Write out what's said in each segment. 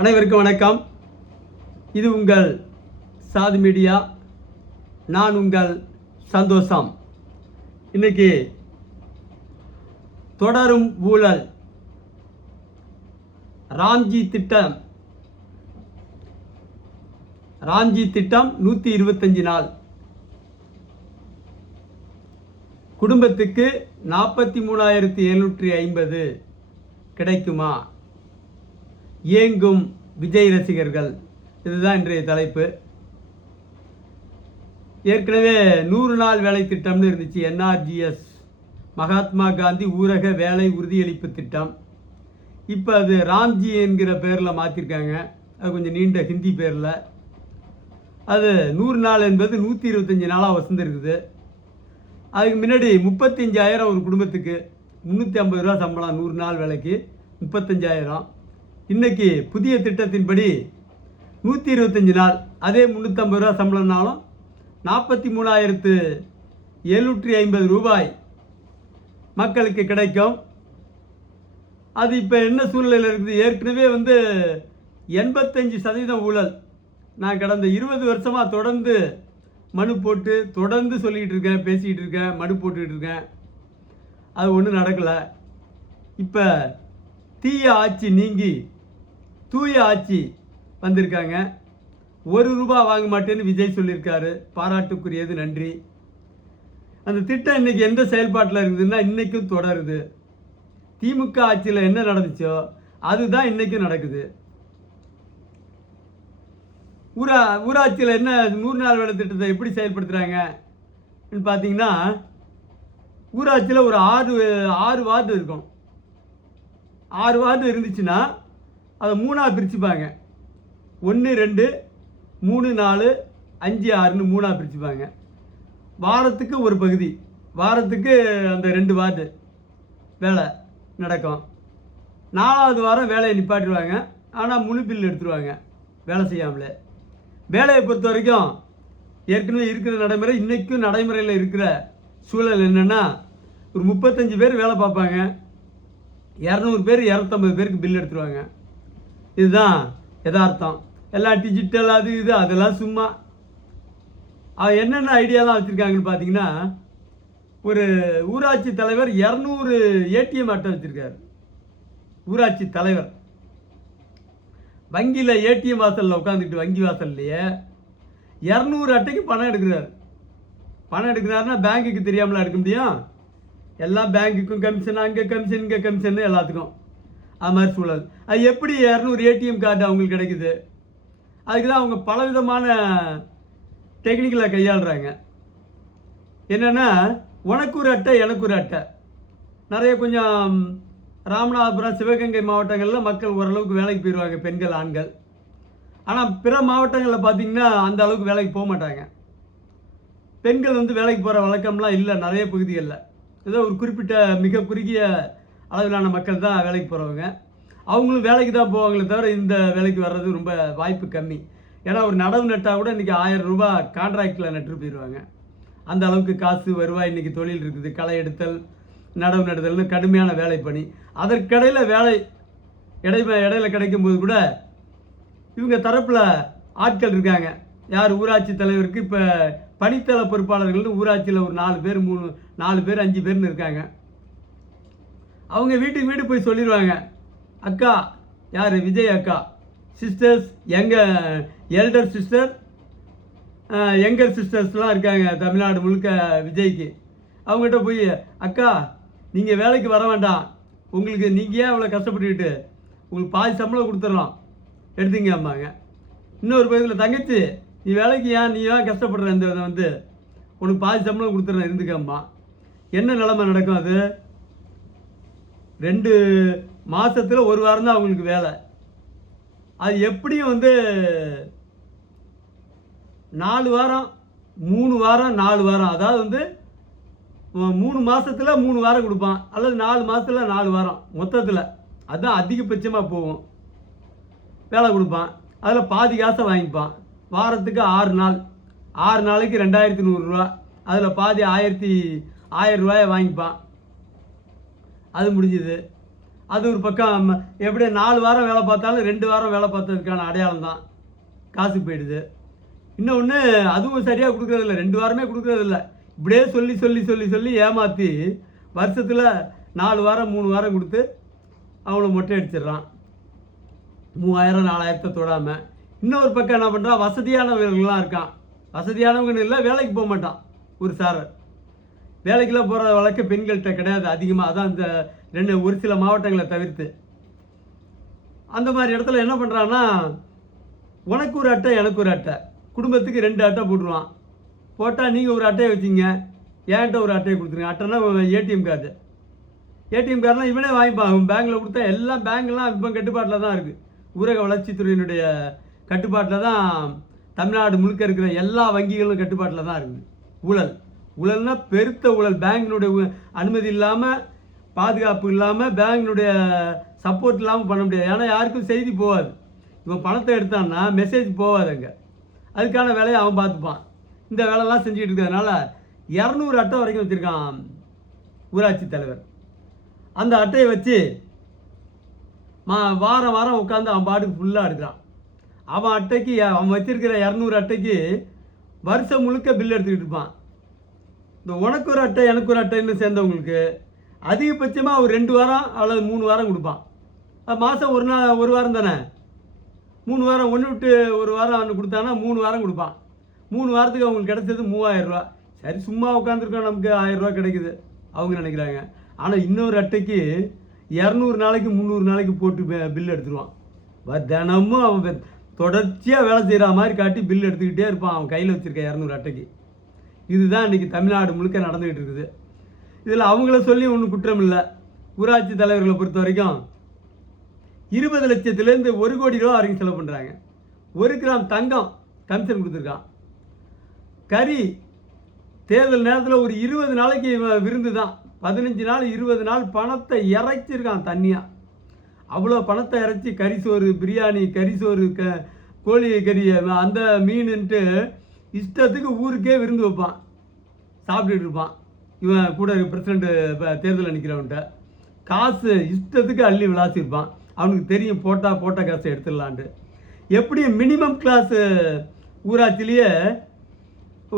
அனைவருக்கும் வணக்கம். இது உங்கள் சாது மீடியா. நான் உங்கள் சந்தோஷம். இன்னைக்கு தொடரும் ஊழல் ராம்ஜி திட்டம் 125 நாள். குடும்பத்துக்கு 43,750 கிடைக்குமா? ஏங்கும் விஜய் ரசிகர்கள். இதுதான் இன்றைய தலைப்பு. ஏற்கனவே 100 நாள் வேலை திட்டம்னு இருந்துச்சு. NRGS, மகாத்மா காந்தி ஊரக வேலை உறுதியளிப்பு திட்டம். இப்போ அது ராம்ஜி என்கிற பேரில் மாற்றிருக்காங்க. அது கொஞ்சம் நீண்ட ஹிந்தி பேரில். அது 100 நாள் என்பது 125 நாளாக வசந்திருக்குது. அதுக்கு முன்னாடி 35,000 ஒரு குடும்பத்துக்கு, 350 ரூபா சம்பளம் 100 நாள் வேலைக்கு 35,000. இன்றைக்கி புதிய திட்டத்தின்படி 125 நாள், அதே 350 ரூபா சம்பளம்னாலும் 43,750 ரூபாய் மக்களுக்கு கிடைக்கும். அது இப்போ என்ன சூழ்நிலையில் இருக்குது? ஏற்கனவே 85% ஊழல். நான் கடந்த 20 வருஷமாக தொடர்ந்து மனு போட்டு தொடர்ந்து சொல்லிக்கிட்டு இருக்கேன், பேசிக்கிட்டு இருக்கேன், மனு போட்டுக்கிட்டு இருக்கேன். அது ஒன்றும் நடக்கலை. இப்போ தீய ஆட்சி நீங்கி தூய ஆட்சி வந்திருக்காங்க. 1 ரூபா வாங்க மாட்டேன்னு விஜய் சொல்லியிருக்காரு. பாராட்டுக்குரியது, நன்றி. அந்த திட்டம் இன்றைக்கி எந்த செயல்பாட்டில் இருக்குதுன்னா இன்றைக்கும் தொடருது. திமுக ஆட்சியில் என்ன நடந்துச்சோ அதுதான் இன்றைக்கும் நடக்குது. ஊராட்சியில் என்ன 100 நாள் வேலை திட்டத்தை எப்படி செயல்படுத்துகிறாங்கன்னு பார்த்தீங்கன்னா, ஊராட்சியில் ஒரு 6 வார்டு இருக்கும். 6 வார்டு இருந்துச்சுன்னா அதை 3ஆக பிரிச்சுப்பாங்க. 1, 2, 3, 4, 5, 6ன்னு 3ஆக பிரிச்சுப்பாங்க. வாரத்துக்கு ஒரு பகுதி, வாரத்துக்கு அந்த 2 வார்டு வேலை நடக்கும். 4வது வாரம் வேலையை நிப்பாட்டிடுவாங்க. ஆனால் முழு பில் எடுத்துருவாங்க வேலை செய்யாமலே. வேலையை பொறுத்த வரைக்கும் ஏற்கனவே இருக்கிற நடைமுறை, இன்றைக்கும் நடைமுறையில் இருக்கிற சூழல் என்னென்னா, ஒரு 35 பேர் வேலை பார்ப்பாங்க. 200 பேர் 250 பேருக்கு பில் எடுத்துருவாங்க. இதுதான் யதார்த்தம். எல்லாம் டிஜிட்டல், அது இது அதெல்லாம் சும்மா. என்னென்ன ஐடியாலாம் வச்சுருக்காங்கன்னு பார்த்தீங்கன்னா, ஒரு ஊராட்சி தலைவர் 200 ஏடிஎம் அட்டை வச்சுருக்காரு. ஊராட்சி தலைவர் வங்கியில் ஏடிஎம் வாசலில் உட்காந்துக்கிட்டு, வங்கி வாசல்லையே 200 அட்டைக்கு பணம் எடுக்கிறார். பணம் எடுக்கிறாருன்னா பேங்க்குக்கு தெரியாமலாம் எடுக்க முடியும். எல்லாம் பேங்க்குக்கும் கமிஷன், அங்கே கமிஷன், இங்கே கமிஷன், எல்லாத்துக்கும் அது மாதிரி சூழல். அது எப்படி 200 ஏடிஎம் கார்டு அவங்களுக்கு கிடைக்குது? அதுக்கு தான் அவங்க பலவிதமான டெக்னிக்கலை கையாளுறாங்க. என்னென்னா, உனக்கு ஒரு அட்டை, எனக்கு ஒரு அட்டை. நிறைய கொஞ்சம் ராமநாதபுரம், சிவகங்கை மாவட்டங்களில் மக்கள் ஓரளவுக்கு வேலைக்கு போயிடுவாங்க, பெண்கள், ஆண்கள். ஆனால் பிற மாவட்டங்களில் பார்த்திங்கன்னா அந்த அளவுக்கு வேலைக்கு போக மாட்டாங்க. பெண்கள் வேலைக்கு போகிற வழக்கம்லாம் இல்லை நிறைய பகுதிகளில். ஏதோ ஒரு குறிப்பிட்ட மிக குறுகிய அளவிலான மக்கள் தான் வேலைக்கு போகிறவங்க. அவங்களும் வேலைக்கு தான் போவாங்களே தவிர இந்த வேலைக்கு வர்றது ரொம்ப வாய்ப்பு கம்மி. ஏன்னா ஒரு நடவு நட்டால் கூட இன்றைக்கி 1000 ரூபா கான்ட்ராக்டில் நட்டு போயிடுவாங்க. அந்த அளவுக்கு காசு வருவாய் இன்றைக்கி தொழில் இருக்குது. களை எடுத்தல், நடவு நடுதல்னு கடுமையான வேலை பணி. அதற்கிடையில் வேலை இடையில கிடைக்கும்போது கூட இவங்க தரப்பில் ஆட்கள் இருக்காங்க. யார்? ஊராட்சி தலைவருக்கு இப்போ பணித்தள பொறுப்பாளர்கள்னு ஊராட்சியில் ஒரு 4 பேர் 4 பேர் 5 பேர்னு இருக்காங்க. அவங்க வீட்டுக்கு வீடு போய் சொல்லிடுவாங்க, அக்கா, யார்? விஜய் அக்கா, சிஸ்டர்ஸ், எங்கள் எல்டர் சிஸ்டர், யங்கர் சிஸ்டர்ஸ்லாம் இருக்காங்க தமிழ்நாடு முழுக்க விஜய்க்கு. அவங்ககிட்ட போய், அக்கா நீங்கள் வேலைக்கு வர வேண்டாம், உங்களுக்கு நீங்கள் ஏன் அவ்வளோ கஷ்டப்பட்டுக்கிட்டு, உங்களுக்கு பாதி சம்பளம் கொடுத்துடலாம், எடுத்துங்க அம்மாங்க. இன்னொரு பகுதியில், தங்கச்சி நீ வேலைக்கு நீ ஏன் கஷ்டப்படுற, இந்த உனக்கு பாதி சம்பளம் கொடுத்துட்றேன், இருந்துக்கம்மா. என்ன நிலைமை நடக்கும்? அது 2 மாதத்தில் 1 வாரம் தான் அவங்களுக்கு வேலை. அது எப்படியும் 4 வாரம், 3 வாரம், 4 வாரம், அதாவது 3 மாதத்தில் 3 வாரம் கொடுப்பான், அல்லது 4 மாதத்தில் 4 வாரம், மொத்தத்தில் அதுதான் அதிகபட்சமாக போகும். வேலை கொடுப்பான். அதில் பாதி காசை வாங்கிப்பான். வாரத்துக்கு 6 நாள், 6 நாளைக்கு 2100 ரூபா. அதில் பாதி 1000 ரூபாயை வாங்கிப்பான். அது முடிஞ்சுது. அது ஒரு பக்கம் எப்படி 4 வாரம் வேலை பார்த்தாலும் 2 வாரம் வேலை பார்த்ததுக்கான அடையாளம் தான். காசு போயிடுது. இன்னொன்று அதுவும் சரியாக கொடுக்குறதில்ல, 2 வாரமே கொடுக்குறதில்ல. இப்படியே சொல்லி சொல்லி சொல்லி சொல்லி ஏமாற்றி வருஷத்தில் 4 வாரம் 3 வாரம் கொடுத்து அவனை மொட்டை அடிச்சிடுறான். 3000 4000 தொடாமல். இன்னொரு பக்கம் என்ன பண்ணுறான், வசதியானவர்கள்லாம் இருக்கான். வசதியானவங்கன்னு இல்லை, வேலைக்கு போக மாட்டான். ஒரு சாரர் வேலைக்கெல்லாம் போகிற வழக்கு பெண்கள்கிட்ட கிடையாது அதிகமாக. அதான் இந்த ஒரு சில மாவட்டங்களை தவிர்த்து. அந்த மாதிரி இடத்துல என்ன பண்ணுறான்னா, உனக்கு ஒரு அட்டை எனக்கு ஒரு அட்டை, குடும்பத்துக்கு 2 அட்டை போட்டுருவான். போட்டால் நீங்கள் ஒரு அட்டையை வச்சிங்க, என்கிட்ட ஒரு அட்டையை கொடுத்துருங்க. அட்டைனா ஏடிஎம் கார்டு. ஏடிஎம் கார்டுலாம் இவனே வாங்கிப்பான். பேங்க்கில் கொடுத்தா எல்லாம் பேங்க்லாம் இப்போ கட்டுப்பாட்டில் தான் இருக்குது. ஊரக வளர்ச்சித்துறையினுடைய கட்டுப்பாட்டில் தான் தமிழ்நாடு முழுக்க இருக்கிற எல்லா வங்கிகளும் கட்டுப்பாட்டில் தான் இருக்குது. ஊழல்னா பெருத்த ஊழல். பேங்கினுடைய அனுமதி இல்லாமல், பாதுகாப்பு இல்லாமல், பேங்கினுடைய சப்போர்ட் இல்லாமல் பண்ண முடியாது. ஏன்னா யாருக்கும் செய்தி போகாது. இவன் பணத்தை எடுத்தான்னா மெசேஜ் போகாது அங்கே. அதுக்கான வேலையை அவன் பார்த்துப்பான். இந்த வேலைலாம் செஞ்சுக்கிட்டு இருக்கிறதுனால 200 அட்டை வரைக்கும் வச்சுருக்கான் ஊராட்சி தலைவர். அந்த அட்டையை வச்சு வாரம் வாரம் உட்காந்து அவன் பாட்டுக்கு ஃபுல்லாக எடுக்கிறான். அவன் அட்டைக்கு, அவன் வச்சிருக்கிற 200 அட்டைக்கு வருஷம் முழுக்க பில் எடுத்துக்கிட்டு இருப்பான். இந்த உனக்கு ஒரு அட்டை எனக்கு ஒரு அட்டைன்னு சேர்ந்தவங்களுக்கு அதிகபட்சமாக ஒரு 2 வாரம் அல்லது 3 வாரம் கொடுப்பான். மாதம் ஒரு வாரம் தானே, 3 வாரம் ஒன்று விட்டு ஒரு வாரம் அவனு கொடுத்தானா 3 வாரம் கொடுப்பான். 3 வாரத்துக்கு அவங்களுக்கு கிடைச்சது 3000 ரூபா. சரி, சும்மா உட்காந்துருக்கோம், நமக்கு 1000 ரூபா கிடைக்குது அவங்க நினைக்கிறாங்க. ஆனால் இன்னொரு அட்டைக்கு 200 நாளைக்கு 300 நாளைக்கு போட்டு பில் எடுத்துருவான். தினமும் அவன் தொடர்ச்சியாக வேலை செய்கிற மாதிரி காட்டி பில் எடுத்துக்கிட்டே இருப்பான் அவன் கையில் வச்சுருக்க 200 அட்டைக்கு. இதுதான் இன்றைக்கி தமிழ்நாடு முழுக்க நடந்துக்கிட்டு இருக்குது. இதில் அவங்கள சொல்லி ஒன்றும் குற்றம் இல்லை. ஊராட்சி தலைவர்களை பொறுத்த வரைக்கும் 20 லட்சத்துலேருந்து 1 கோடி ரூபா வரைக்கும் செலவு பண்ணுறாங்க. 1 கிராம் தங்கம் கமிஷன் கொடுத்துருக்கான். கறி தேர்தல் நேரத்தில் ஒரு 20 நாளைக்கு விருந்து தான். 15 நாள் 20 நாள் பணத்தை இறைச்சிருக்கான் தண்ணியாக. அவ்வளோ பணத்தை இறைச்சி கறிசோறு, பிரியாணி, கறிசோறு, கோழி கறி, அந்த மீனுன்ட்டு இஷ்டத்துக்கு ஊருக்கே விருந்து வைப்பான். சாப்பிட்டுட்டு இருப்பான். இவன் கூட பிரசிடெண்ட்டு இப்போ தேர்தலில் நிற்கிறவன்ட்ட காசு இஷ்டத்துக்கு அள்ளி விளாசிருப்பான். அவனுக்கு தெரியும் போட்ட காசை எடுத்துடலான்ட்டு. எப்படி மினிமம் கிளாஸு ஊராட்சிலேயே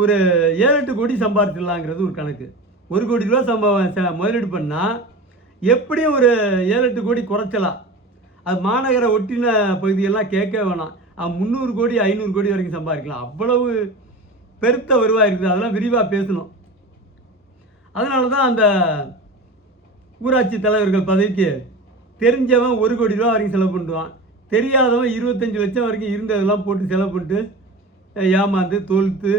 ஒரு 7-8 கோடி சம்பாதிச்சிடலாங்கிறது ஒரு கணக்கு. 1 கோடி ரூபா முதலீடு பண்ணால் எப்படியும் ஒரு 7-8 கோடி குறைச்சலாம். அது மாநகர ஒட்டின பகுதியெல்லாம் கேட்க வேணாம். 300 கோடி 500 கோடி வரைக்கும் சம்பாதிக்கலாம். அவ்வளவு பெருத்த வருவாய் இருக்குது. அதெல்லாம் விரிவாக பேசணும். அதனால தான் அந்த ஊராட்சி தலைவர்கள் பதவிக்கு தெரிஞ்சவன் 1 கோடி ரூபா வரைக்கும் செலவு பண்ணுவான். தெரியாதவன் 25 லட்சம் வரைக்கும் இருந்ததெல்லாம் போட்டு செலவு பண்ணிட்டு ஏமாந்து தோல்த்து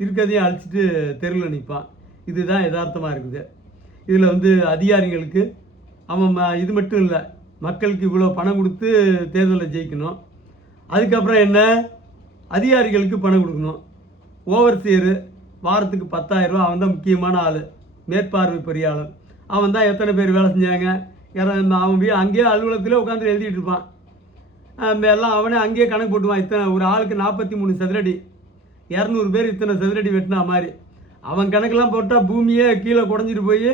இருக்கிறதையும் அழிச்சிட்டு தெருவில் நிற்பான். இதுதான் யதார்த்தமாக இருக்குது. இதில் அதிகாரிகளுக்கு அவன் இது மட்டும் இல்லை, மக்களுக்கு இவ்வளோ பணம் கொடுத்து தேர்தலில் ஜெயிக்கணும். அதுக்கப்புறம் என்ன, அதிகாரிகளுக்கு பணம் கொடுக்கணும். ஓவர்சியரு வாரத்துக்கு 10,000 ரூபா. அவன் தான் முக்கியமான ஆள், மேற்பார்வை பொறியாளர். அவன் தான் எத்தனை பேர் வேலை செஞ்சாங்க, அவன் அங்கேயே அலுவலகத்திலே உட்காந்து எழுதிட்டு இருப்பான். எல்லாம் அவனே அங்கேயே கணக்கு போட்டுவான். இத்தனை ஒரு ஆளுக்கு 43 சதுரடி, 200 பேர் இத்தனை சதுரடி வெட்டினா மாதிரி. அவன் கணக்கெல்லாம் போட்டால் பூமியே கீழே குடஞ்சிட்டு போய்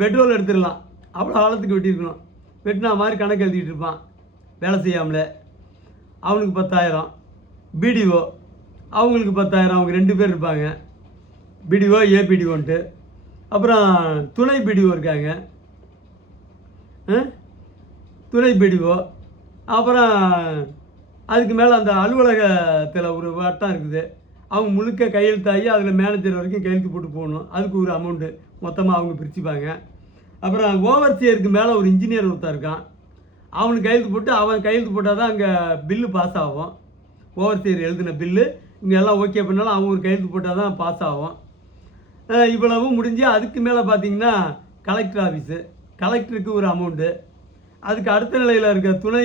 பெட்ரோல் எடுத்துடலாம். அவ்வளோ ஆழத்துக்கு வெட்டியிருக்கணும். வெட்டினா மாதிரி கணக்கு எழுதிட்டு இருப்பான் வேலை செய்யாமலே. அவனுக்கு 10,000. பிடிஓ அவங்களுக்கு 10,000. அவங்க 2 பேர் இருப்பாங்க, பிடிஓ ஏபிடிஓன்ட்டு. அப்புறம் துணை பிடிஓ இருக்காங்க, துணை பிடிஓ. அப்புறம் அதுக்கு மேலே அந்த அலுவலகத்தில் ஒரு வட்டம் இருக்குது. அவங்க முழுக்க கையெழுத்தாகி அதில் மேனேஜர் வரைக்கும் கையெழுத்து போட்டு போகணும். அதுக்கு ஒரு அமௌண்ட்டு மொத்தமாக அவங்க பிரிச்சுப்பாங்க. அப்புறம் ஓவர்சியருக்கு மேலே ஒரு இன்ஜினியர் ஒருத்தர் இருக்கான். அவனுக்கு கையெழுத்து போட்டு அவன் கையெழுத்து போட்டால் தான் அங்கே பில்லு பாஸ் ஆகும். ஓவர்சியர் எழுதின பில்லு இங்கே எல்லாம் ஓகே பண்ணாலும் அவங்க ஒரு கையெழுத்து போட்டால் தான் பாஸ் ஆகும். இவ்வளவும் முடிஞ்சு அதுக்கு மேலே பார்த்தீங்கன்னா கலெக்டர் ஆஃபீஸு, கலெக்டருக்கு ஒரு அமௌண்ட்டு. அதுக்கு அடுத்த நிலையில் இருக்க துணை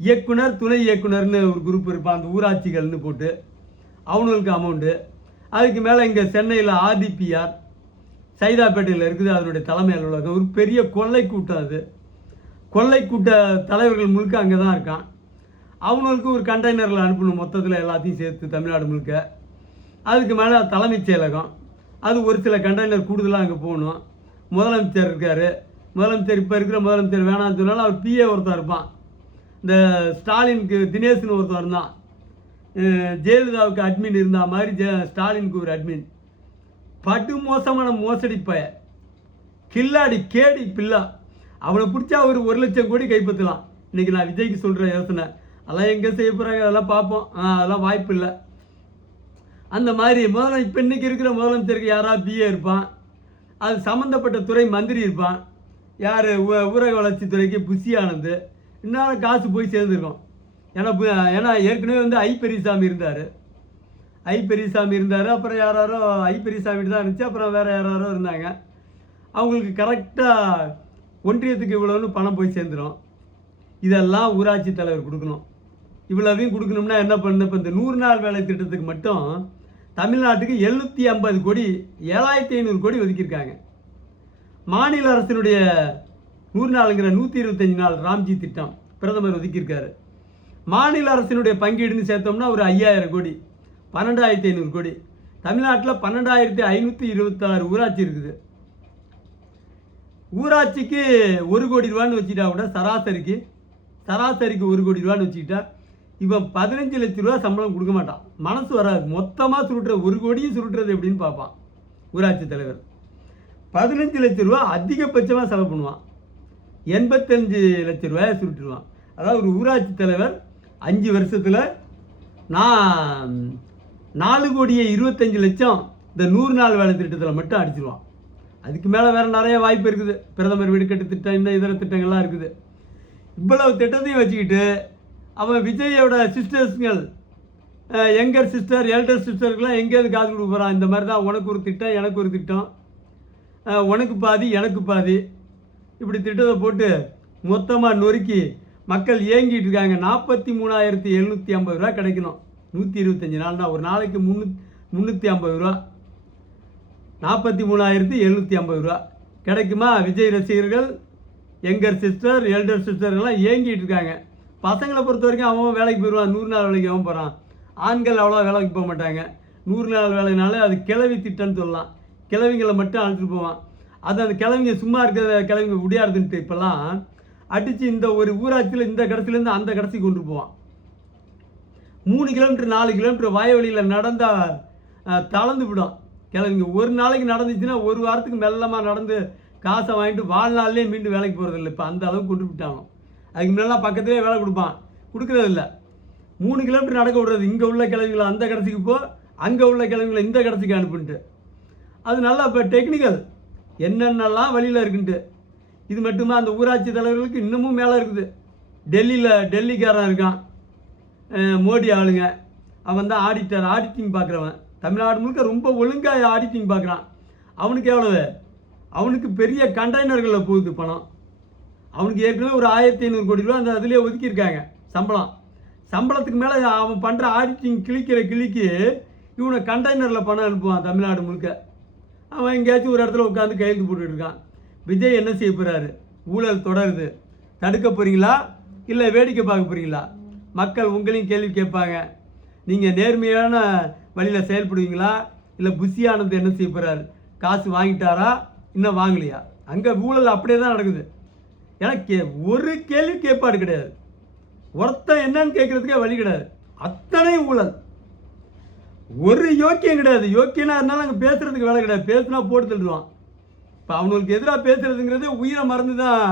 இயக்குனர், துணை இயக்குனர்னு ஒரு குரூப் இருப்பான், அந்த ஊராட்சிகள்னு போட்டு அவனுங்களுக்கு அமௌண்ட்டு. அதுக்கு மேலே இங்கே சென்னையில் ஆர்டிபிஆர் சைதாப்பேட்டையில் இருக்குது, அதனுடைய தலைமை அலுவலகம். ஒரு பெரிய கொள்ளை கூட்டம். அது கொள்ளை கூட்ட தலைவர்கள் முழுக்க அங்கே தான் இருக்கான். அவனுங்களுக்கு ஒரு கண்டெய்னரில் அனுப்பணும் மொத்தத்தில் எல்லாத்தையும் சேர்த்து தமிழ்நாடு முழுக்க. அதுக்கு மேலே தலைமைச் செயலகம், அது ஒரு சில கண்டெய்னர் கூடுதலாக அங்கே போகணும். முதலமைச்சர் இருக்கார், முதலமைச்சர் இப்போ இருக்கிற முதலமைச்சர் வேணாம்னு சொன்னாலும் அவர் பிஏ ஒருத்தர் இருப்பான். இந்த ஸ்டாலினுக்கு தினேஷ்னு ஒருத்தர் இருந்தான். ஜெயலலிதாவுக்கு அட்மின் இருந்த மாதிரி ஸ்டாலினுக்கு ஒரு அட்மின். படு மோசமான மோசடி பய, கில்லாடி கேடி பிள்ளை. அவனை பிடிச்சா ஒரு 1 லட்சம் கோடி கைப்பற்றலாம். இன்றைக்கி நான் விஜய்க்கு சொல்கிற யோசனை அதெல்லாம் எங்கே செய்ய போகிறாங்க, அதெல்லாம் பார்ப்போம். அதெல்லாம் வாய்ப்பு இல்லை. அந்த மாதிரி இப்போ இன்றைக்கி இருக்கிற முதலமைச்சருக்கு யாராவது பிஏ இருப்பான், அது சம்மந்தப்பட்ட துறை மந்திரி இருப்பான். யார் ஊரக வளர்ச்சித்துறைக்கு புஷி ஆனந்த். இன்னும் காசு போய் சேர்ந்துருக்கோம். ஏன்னா ஏற்கனவே வந்து ஐ பெரியசாமி இருந்தார். அப்புறம் யாரோ ஐ பெரியசாமி தான் இருந்துச்சு. அப்புறம் வேறு யாரோ இருந்தாங்க. அவங்களுக்கு கரெக்டாக ஒன்றியத்துக்கு இவ்வளோன்னு பணம் போய் சேர்ந்துடும். இதெல்லாம் ஊராட்சி தலைவர் கொடுக்கணும். இவ்வளவையும் கொடுக்கணும்னா என்ன பண்ண, இப்போ இந்த 100 நாள் வேலை திட்டத்துக்கு மட்டும் தமிழ்நாட்டுக்கு 750 கோடி 7500 கோடி ஒதுக்கியிருக்காங்க. மாநில அரசினுடைய 100 நாளுங்கிற 125 நாள் ராம்ஜி திட்டம் பிரதமர் ஒதுக்கியிருக்காரு. மாநில அரசினுடைய பங்கீடுன்னு சேர்த்தோம்னா ஒரு 5000 கோடி, 12500 கோடி. தமிழ்நாட்டில் 12526 ஊராட்சி இருக்குது. ஊராட்சிக்கு 1 கோடி ரூபான்னு வச்சுட்டா கூட சராசரிக்கு 1 கோடி ரூபான்னு வச்சுக்கிட்டா இவன் 15 லட்ச ரூபா சம்பளம் கொடுக்க மாட்டான். மனசு வராது. மொத்தமாக சுருட்டுற 1 கோடியும் சுருட்டுறது எப்படின்னு பார்ப்பான் ஊராட்சி தலைவர். 15 லட்ச ரூபா அதிகபட்சமாக செலவு பண்ணுவான். 85 லட்ச ரூபாயை சுருட்டுருவான். அதாவது ஒரு ஊராட்சி தலைவர் 5 வருஷத்தில் நான் 4,25,00,000 இந்த 100 நாள் வேலை திட்டத்தில் மட்டும் அடிச்சிருவான். அதுக்கு மேலே வேறு நிறைய வாய்ப்பு இருக்குது. பிரதமர் வீடுகட்டு திட்டம், இந்த இதர திட்டங்கள்லாம் இருக்குது. இவ்வளவு திட்டத்தையும் வச்சுக்கிட்டு அவன் விஜயோட சிஸ்டர்ஸுங்கள், யங்கர் சிஸ்டர், எல்டர் சிஸ்டருக்குலாம் எங்கேயாவது காசு கொடுக்க போகிறான். இந்த மாதிரி தான் உனக்கு ஒரு திட்டம், எனக்கு ஒரு திட்டம், உனக்கு பாதி எனக்கு பாதி, இப்படி திட்டத்தை போட்டு மொத்தமாக நொறுக்கி மக்கள் ஏங்கிட்டு இருக்காங்க. 43,750 ரூபா கிடைக்கணும். 125 நாள் தான். ஒரு நாளைக்கு 350 ரூபா. 43,750 ரூபா கிடைக்குமா? விஜய் ரசிகர்கள், யங்கர் சிஸ்டர், எல்டர் சிஸ்டர்கள்லாம் ஏங்கிட்டு இருக்காங்க. பசங்களை பொறுத்த வரைக்கும் அவன் வேலைக்கு போயிடுவான். 100 நாள் வேலைக்கு அவன் போகிறான். ஆண்கள் அவ்வளோ வேலைக்கு போக மாட்டாங்க. 100 நாள் வேலைனால அது கிளவி திட்டம்னு சொல்லலாம். கிளவிங்களை மட்டும் அழைச்சிட்டு போவான். அது அந்த கிளவிங்க சும்மா இருக்கிற கிளவிங்க முடியாதுன்ட்டு இப்போல்லாம் அடித்து இந்த ஒரு ஊராட்சியில் இந்த கடைசிலேருந்து அந்த கடைசிக்கு கொண்டு போவான். 3 கிலோமீட்டர் 4 கிலோமீட்டர் வயவெளியில் நடந்தால் தளர்ந்து விடும் கிளவிங்க. ஒரு நாளைக்கு நடந்துச்சுன்னா ஒரு வாரத்துக்கு மெல்லமாக நடந்து காசை வாங்கிட்டு வாழ்நாள்லேயே மீண்டும் வேலைக்கு போகிறதில்ல. இப்போ அந்த அளவுக்கு கொண்டு விட்டாங்க. அதுக்கு முன்னெல்லாம் பக்கத்துலேயே வேலை கொடுப்பான், கொடுக்குறதில்ல. 3 கிலோமீட்டர் நடக்க விடுறது. இங்கே உள்ள கிழவிகளை அந்த கடைசிக்கு போ, அங்கே உள்ள கிழவிகளை இந்த கடைசிக்கு அனுப்புன்ட்டு. அது நல்லா இப்போ டெக்னிக்கல் என்னென்னலாம் வழியில் இருக்குன்ட்டு. இது மட்டுமா, அந்த ஊராட்சி தலைவர்களுக்கு இன்னமும் மேலே இருக்குது. டெல்லிக்காரன் இருக்கான், மோடி ஆளுங்க. அவன் தான் ஆடிட்டர், ஆடிட்டிங் பார்க்குறவன். தமிழ்நாடு முழுக்க ரொம்ப ஒழுங்காக ஆடிட்டிங் பார்க்குறான். அவனுக்கு எவ்வளவு? அவனுக்கு பெரிய கண்டெய்னர்களில் போகுது பணம். அவனுக்கு ஏற்கனவே ஒரு 1500 கோடி ரூபா அந்த அதிலே ஒதுக்கியிருக்காங்க சம்பளத்துக்கு மேலே அவன் பண்ணுற ஆடிட்டிங் கிளிக்கு இவனை கண்டெய்னரில் பணம் அனுப்புவான் தமிழ்நாடு முழுக்க. அவன் எங்கேயாச்சும் ஒரு இடத்துல உட்காந்து கையெழுத்து போட்டுட்டு இருக்கான். விஜய் என்ன செய்ய போகிறாரு? ஊழல் தொடருது. தடுக்க போகிறீங்களா இல்லை வேடிக்கை பார்க்க போகிறீங்களா? மக்கள் உங்களையும் கேள்வி கேட்பாங்க. நீங்கள் நேர்மையான வழியில் செயல்படுவீங்களா இல்லை புஷி ஆனந்த் என்ன செய்ய போகிறாரு? காசு வாங்கிட்டாரா இன்னும் வாங்கலையா? அங்கே ஊழல் அப்படியே தான் நடக்குது. ஏன்னா ஒரு கேள்வி கேட்பாடு கிடையாது. ஒருத்தன் என்னன்னு கேட்குறதுக்கே வழி கிடையாது. அத்தனை ஊழல். ஒரு யோக்கியம் கிடையாது. யோக்கியனா இருந்தாலும் அங்கே பேசுகிறதுக்கு வேலை கிடையாது. பேசுனா போட்டு தள்ளுவான். இப்போ அவங்களுக்கு எதிராக பேசுகிறதுங்கிறது உயிரை மறந்து தான்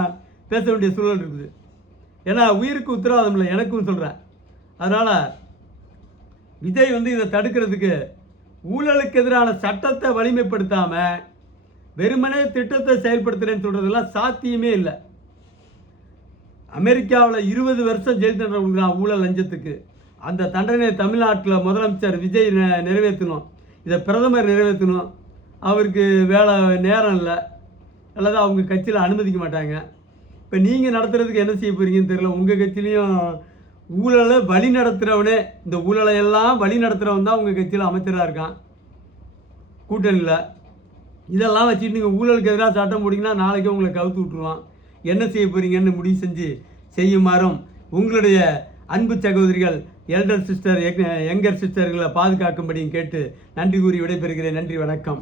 பேச வேண்டிய சூழல் இருக்குது. ஏன்னா உயிருக்கு உத்தரவாதம் இல்லை, எனக்கும் சொல்கிறேன். அதனால் விஜய் வந்து இதை தடுக்கிறதுக்கு ஊழலுக்கு எதிரான சட்டத்தை வலிமைப்படுத்தாமல் வெறுமனே திட்டத்தை செயல்படுத்துகிறேன்னு சொல்கிறதெல்லாம் சாத்தியமே இல்லை. அமெரிக்காவில் 20 வருஷம் ஜெயில் தண்டனை கொடுக்குறான் ஊழல் லஞ்சத்துக்கு. அந்த தண்டனை தமிழ்நாட்டில் முதலமைச்சர் விஜய் நிறைவேற்றணும். இதை பிரதமர் நிறைவேற்றணும். அவருக்கு வேலை நேரம் இல்லை, அல்லது அவங்க கட்சியில் அனுமதிக்க மாட்டாங்க. இப்போ நீங்கள் நடத்துறதுக்கு என்ன செய்ய போகிறீங்கன்னு தெரியல. உங்கள் கட்சியிலையும் ஊழலை வழி நடத்துகிறவனே, இந்த ஊழலை எல்லாம் வழி நடத்துகிறவன் தான் உங்கள் கட்சியில் அமைச்சராக இருக்கான் கூட்டணியில். இதெல்லாம் வச்சுட்டு நீங்கள் ஊழலுக்கு எதிராக சட்டம் போட்டிங்கன்னா நாளைக்கு உங்களை கவுத்து விட்டுருவான். என்ன செய்ய போகிறீங்கன்னு முடிவு செஞ்சு செய்யுமாறும் உங்களுடைய அன்பு சகோதரிகள், எல்டர் சிஸ்டர், யங்கர் சிஸ்டர்களை பாதுகாக்கும்படியும் கேட்டு நன்றி கூறி விடைபெறுகிறேன். நன்றி, வணக்கம்.